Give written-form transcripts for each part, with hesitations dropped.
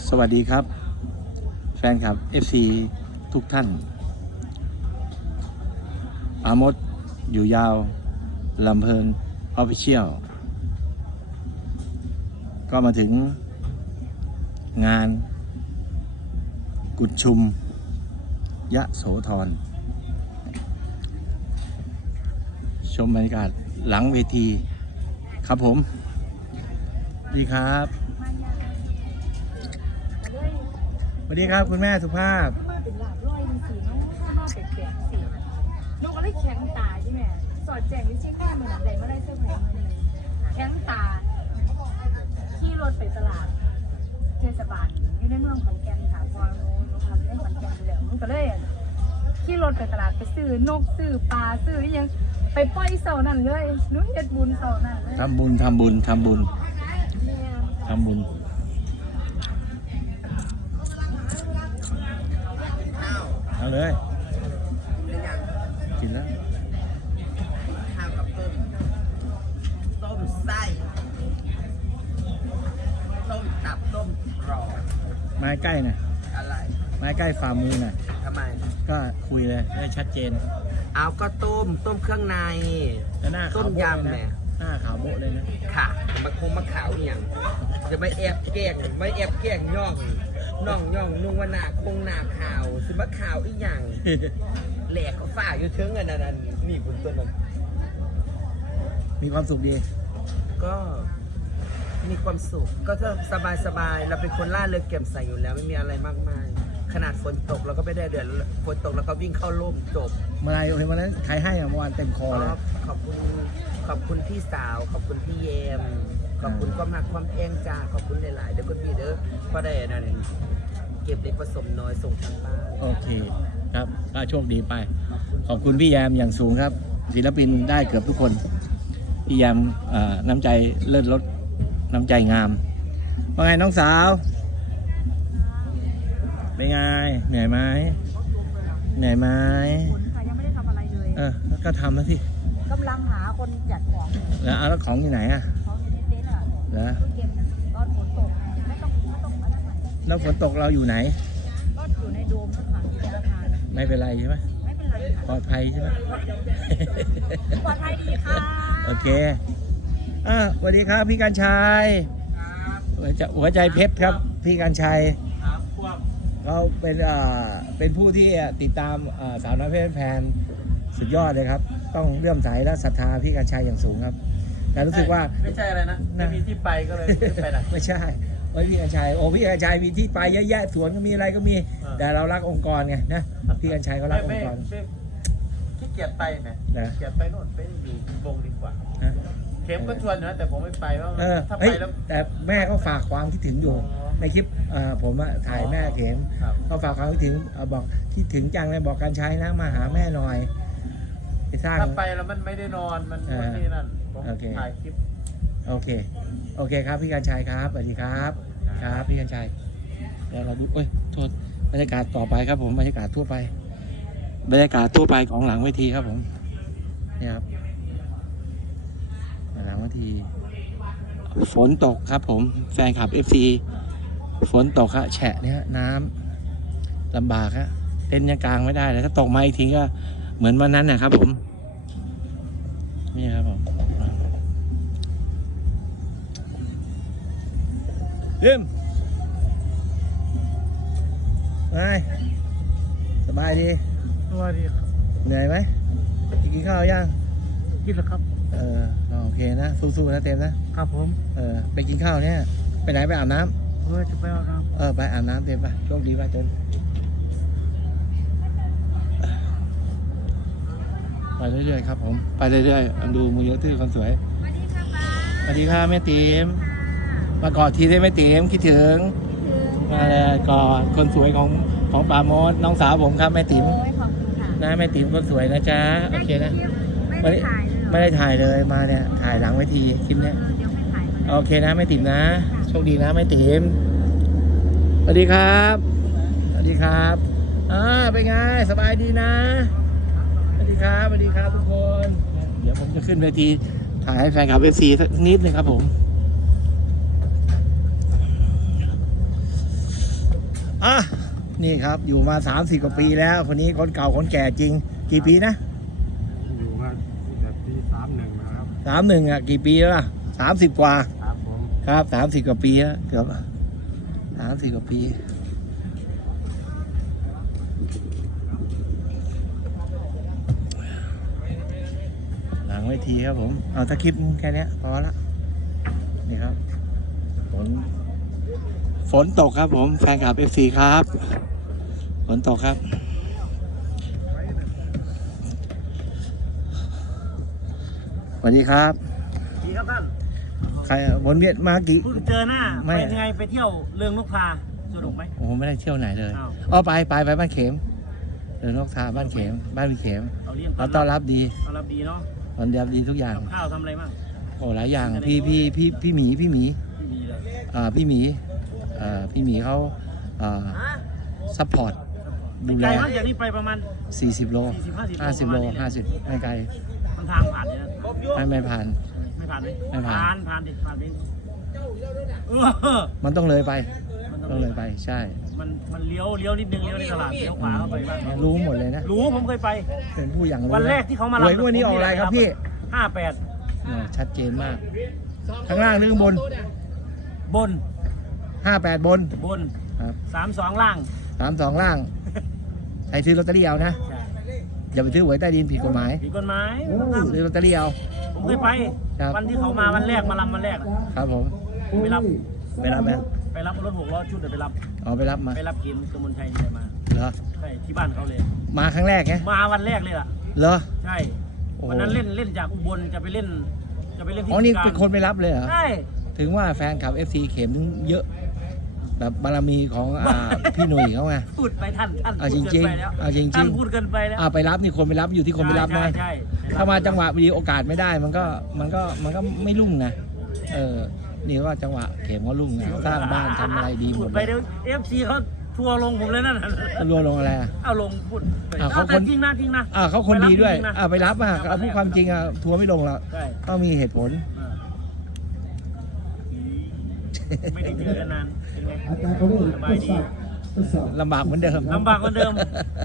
สวัสดีครับแฟนคลับ FC ทุกท่านปามดอยู่ยาวลำเพลินออฟฟิเชียลก็มาถึงงานกุดชุมยะโสธรชมบรรยากาศหลังเวทีครับผมดีครับสวัสดีครับคุณแม่สุภาพมาเป็นหลาบร้อยจริงๆน้องข้ามาเป็นแปลกสิน้องก็เลยแข็งตาใช่ไหมสอดแจงวิชิข้าเหมือนไหนมาได้เสื้อผ้ามาเลยแข็งตาขี่รถไปตลาดเทศบาลอยู่ในเมืองขอนแก่นค่ะพอหนูทำที่ได้ขอนแก่นอยู่แล้วหนูก็เลยขี่รถไปตลาดไปซื้อนกซื้อปลาซื้อยังไปปล่อยเสานั่นเลยหนูเฮ็ดบุญเสานั่นเลยทำบุญเอาเลยกินแล้วข้าวกับต้มไส้ต้มตับต้มกรอบไม้ใกล้หน่อยอะไรไม้ใกล้ฝ่ามือหน่อยทำไมก็คุยเลยได้ชัดเจนเอาก็ต้มเครื่องในต้มยำเนี่ยหน้าขาวโบ๊ะเลยนะค่ะมาคงมาขาวอย่างจะไม่แอบแกล้งย่องนุ่งว่าหนาคงหนาขาวสิมาขาวอีกอย่างแหลกก็ฝ่าอยู่ถึงอันนั้นนี่คุณต้นนั้นมีความสุขดีก็มีความสุขก็จะสบายเราเป็นคนล่าเริงแจ่มใสอยู่แล้วไม่มีอะไรมากมายขนาดฝนตกเราก็ไม่ได้เดือดฝนตกเราก็วิ่งเข้าร่มจบเมื่อไรวันนั้นใครให้เมื่อวานเต็มคอเลยขอบคุณพี่สาวขอบคุณพี่เยมขอบคุณความหักความแองจ้าขอบคุณหลายๆเดี๋ยวก็มีก็ได้นั่นเก็บเด็กผสมน้อยส่งทางบ้านโอเคครับก็โชคดีไปขอบคุณพี่แยมอย่างสูงครับศิลปินได้เกือบทุกคนพี่แยมน้ำใจเลิศรสน้ำใจงามว่าไงน้องสาวเป็นไงเหนื่อยไหมยังไม่ได้ทำอะไรเลยก็ทำแล้วสิกำลังหาคนจัดของแล้วของอยู่ไหนอ่ะของอยู่ในเต็นท์อ่ะแล้วเก็บตอนฝนตกไม่ต้องมาทำไมแล้วฝนตกเราอยู่ไหนก็อยู่ในโดมข้างหลังอยู่ในอาคารไม่เป็นไรใช่ไหมไม่เป็นไรปลอดภัยใช่ไหมปลอดภัยดีค่ะโอเคสวัสดีครับพี่กัญชัยหัวใจเพชรครับพี่กัญชัยเขาเป็นผู้ที่ติดตามสาวน้อยเพชรแพนสุดยอดเลยครับต้องเลื่อมใสและศรัทธาพี่กัญชัยอย่างสูงครับแต่รู้สึกว่าไม่ใช่อะไรนะไม่มีที่ไปก็เลยไปไหนไม่ใช่พี่กัญชัยพี่กัญชัยมีที่ไปเยอะแยะสวนก็มีอะไรก็มีแต่เรารักองค์กรไงนะพี่กัญชัยเขารักองค์กรขี้เกียจไปนะเกียจไปโน่นไปอยู่วงดีกว่าเข็มก็ชวนนะแต่ผมไม่ไปเพราะถ้าไปแล้วแต่แม่ก็ฝากความคิดถึงอยู่ในคลิปผมถ่ายแม่เข็มก็ฝากความคิดถึงบอกคิดถึงจังเลยบอกกัญชัยนะมาหาแม่หน่อยไปสร้างถ้าไปแล้วมันไม่ได้นอนมันนี่นั่นผมถ่ายคลิปโอเคครับพี่กัญชัยครับสวัสดีครับครับพี่กัญชัยเดี๋ยวเราดูโทษบรรยากาศต่อไปครับผมบรรยากาศทั่วไปของหลังเวทีครับผมนี่ครับหลังเวทีฝนตกครับผมแฟนคลับ FC ฝนตกฮะแฉะเนี่ยน้ำลำบากฮะเต็นท์ยังกลางไม่ได้เลยถ้าตกมาอีกทีก็เหมือนวันนั้นนะครับผมนี่ครับผมไงสบายดีครับเหนื่อยไหมกินข้าวยังกินแล้วครับโอเคนะสู้ๆนะเต็มนะครับผมไปกินข้าวเนี่ยไปไหนไปอาบน้ำจะไปอาบน้ำไปอาบน้ำเต็มไปโชคดีไปเต็มไปเรื่อยๆครับผมไปเรื่อยๆดูมือเยอะที่คนสวยสวัสดีค่ะแม่ติ๋มมากอดทีได้แม่ติ๋มคิดถึงมาเลยกอดคนสวยของปาโมดน้องสาวผมครับแม่ติ๋มนะแม่ติ๋มคนสวยนะจ๊ะโอเคนะไม่ได้ถ่ายเลยมาเนี่ยถ่ายหลังเวทีคลิปเนี้ยโอเคนะแม่ติ๋มนะโชคดีนะแม่ติ๋มสวัสดีครับเป็นไงสบายดีนะสวัสดีครับทุกคนเดี๋ยวผมจะขึ้นเวทีถ่ายให้แฟนคลับ FC สักนิดนึงครับผมอ่ะนี่ครับอยู่มา30กว่าปีแล้วคนนี้คนเก่าคนแก่จริงกี่ปีนะอยู่มาตั้งแต่ปี31นะครับ 31อ่ะกี่ปีแล้วล่ะ30กว่าครับผมครับ30กว่าปีแล้วเกือบ30กว่าปีหลังเวทีครับผมเอาตะคลิปแค่นี้พอละนี่ครับฝนตกครับผมแฟนคลับ FC ครับฝนตกครับสวัสดีครับดีครับท่านใครวนเวียนมากี่เพิ่งเจอหน้าไม่เป็นยังไงไปเที่ยวเรืองนกพาสนุกไหมโอ้โหไม่ได้เที่ยวไหนเลยอ้าวอ๋อไปบ้านเข็มเดินนกทาบ้านเข็มบ้านพี่เข็มเราเลี้ยงเขาต้อนรับดีต้อนรับดีเนาะตอนเดียบดีทุกอย่างกับข้าวทำอะไรบ้างโอ้หลายอย่างพี่หมีที่ดีเลยพี่หมีเขาซัพพอร์ตดูไกแลลมากจากนี้ไปประมาณ 40 โล 50 โลประมาณนี้แหละ 50ไม่ไกลมันทางผ่านเลยนะไม่ผ่านไม่ผ่านไหมไม่ผ่านผ่านดิผ่านไปมันต้องเลยไปมันต้องเลยไปใช่มันเลี้ยวนิดนึงเลี้ยวในตลาดเลี้ยวขวาเข้าไปบ้างรู้หมดเลยนะรู้ผมเคยไปเป็นผู้อย่างรู้วันแรกที่เขามาหวยงวดนี้ออกอะไรครับพี่ 58 ชัดเจนมาก ข้างล่างหรือข้างบนบน 58 บนบนครับ 32ล่าง 32 ล่าง ใครซื้อลอตเตอรี่เอานะใช่อย่าไปซื้อหวยใต้ดินผิดกฎหมายผิดกฎหมายซื้อลอตเตอรี่เอาผมเคยไปครับวันที่เขามาวันแรกมาลำวันแรกอะครับผมผมไปรับไปรับไหมไปรับรถ6 ล้อชุดเดี๋ยวไปรับเอาไปรับมาไปรับกินกมลชัยนี่มาเหรอใช่ที่บ้านเขาเลยมาครั้งแรกไงมาวันแรกเลยล่ะเหรอใช่โอ้โหวันนั้นเล่นจากอุบลจะไปเล่นที่อ๋อนี่บึงกาฬเป็นคนไปรับเลยเหรอใช่ถึงว่าแฟนคลับ FC เข็มถึงเยอะ แบบบารมีของพี่หนุ่ยเขาไงพูดไปท่านเอาพูจดริเกิงนไปแล้วๆเอาจริงท่านพูดเกินไปแล้วไปรับนี่คนไปรับอยู่ที่คนไปรับนะใช่ถ้ามาจังหวะดีโอกาสไม่ได้มันก็ไม่รุ่งนะนี่ว่าจังหวะเข็มก็รุ่งนะสร้างบ้านทำอะไรดีหมพูดดเลไปยเดี๋ยว FC เขาทัวร์ลงผมเลยนั่นน่ะรัวลงอะไรอ่ะเอาลงพูดไปเขาแต่คนจริงนะจริงนะเขาคนดีด้วยไปรับจริงๆนะไปรับเอาพูดความจริงทัวร์ไม่ลงหรอกใช่ต้องมีเหตุผลไม่ได้เจอกันนานเป็นไงอาจารย์เขาเรียกสบายดีทดสอบลำบากเหมือนเดิมลำบากเหมือนเดิม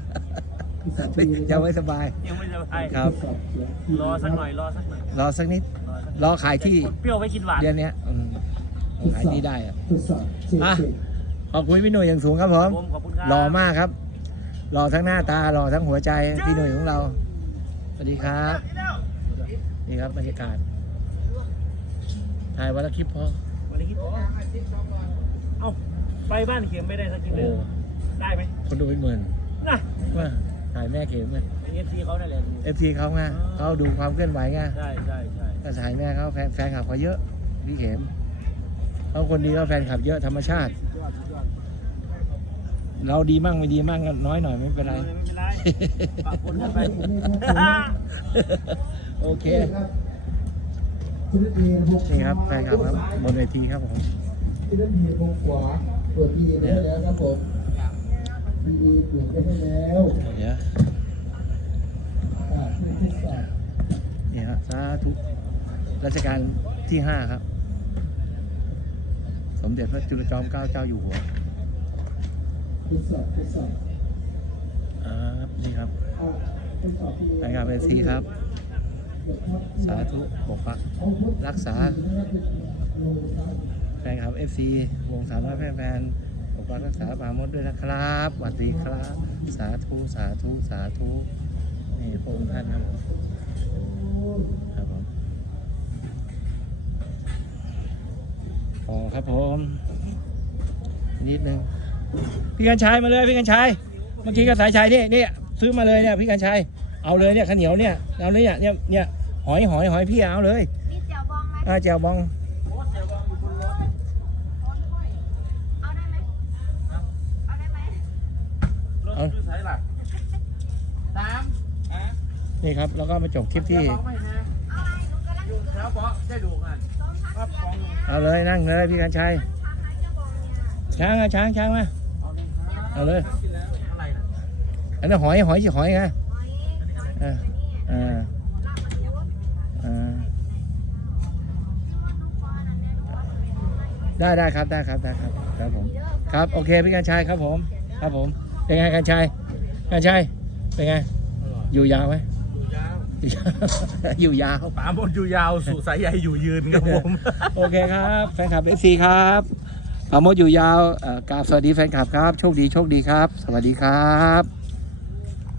ยังไม่สบายยังไม่สบายครับทดสอบเสียงรอสักหน่อยรอสักนิด รอขายที่เปรี้ยวไว้กินหวานเดือนนี้ขายที่ได้อะทดสอบเช็คอ่ะเช็คขอบคุณพี่หนุ่ยอย่างสูงครับผมขอบคุณครับหล่อมากครับหล่อทั้งหน้าตาหล่อทั้งหัวใจพี่หนุ่ยของเรา สวัสดีครับ นี่ครับบรรยากาศถ่ายวันละคลิปพอวันนี้คิดเอ้าไปบ้านเข็มไม่ได้สักทีเลโอ้ยได้ไหมคนดูเป็นหมื่นน่ะว่าถ่ายแม่เข็มเลย FC เขาได้เลย FC เขาไงเขาดูความเคลื่อนไหวไงใช่ก็ถ่ายแม่เขาแฟนคลับเขาเยอะพี่เข็มเขาคนดีก็แฟนคลับเยอะธรรมชาติ เราดีมั่งไม่ดีมั่งก็น้อยหน่อยไม่เป็นไรไม่เป็นไรฝากคนกันไปโอเคคุณเอหกนี่ครับแฟนคลับครับบนเวทีครับผมที่นั่นเอวงขวาเปิดพีได้แล้วครับผมพีเอเปลี่ยนไปให้แล้วเดี๋ยวคือทดสอบนี่ครับสาธุรัชกาลที่ 5 ครับ สมเด็จพระจุลจอมเกล้าเจ้าอยู่หัวทดสอบทดสอบนี่ครับทดสอบพีแฟนคลับเวทีครับ สาธุปกปักรักษาแฟนคลับ FC วงสาวน้อยแฟนๆปกปักรักษาป่ามดด้วยนะครับสวัสดีครับ สาธุสาธุสาธุนี่พระองค์ท่านครับผมครับผมพอครับผมนิดนึงพี่กัญชัยมาเลยพี่กัญชัยเมื่อกี้ก็สายชัยนี่ซื้อมาเลยเนี่ยพี่กัญชัยเอาเลยเนี่ยข้าวเหนียวเนี่ยเอาเลยเนี่ยหอยพี่เอาเลยมีเจียวบองไหมแจ่วบองเอาได้ไหมเอาได้ไหมเอานี่ครับแล้วก็มาจบคลิปที่เอาเลยนั่งเลยพี่กัญชัยช้างมาเอาเลยอันนี้หอยไงได้ครับครับผมครับโอเคพี่กัญชัยครับผมครับผมเป็นไงกัญชัยเป็นไงอยู่ยาวไหม อยู่ยาวปามดอยู่ยาวสู่สายใยอยู่ยืนครับผมโอเคครับแฟนคลับ FC ครับปราโมทอยู่ยาวกราบสวัสดีแฟนคลับครับโชคดีครับสวัสดีครับ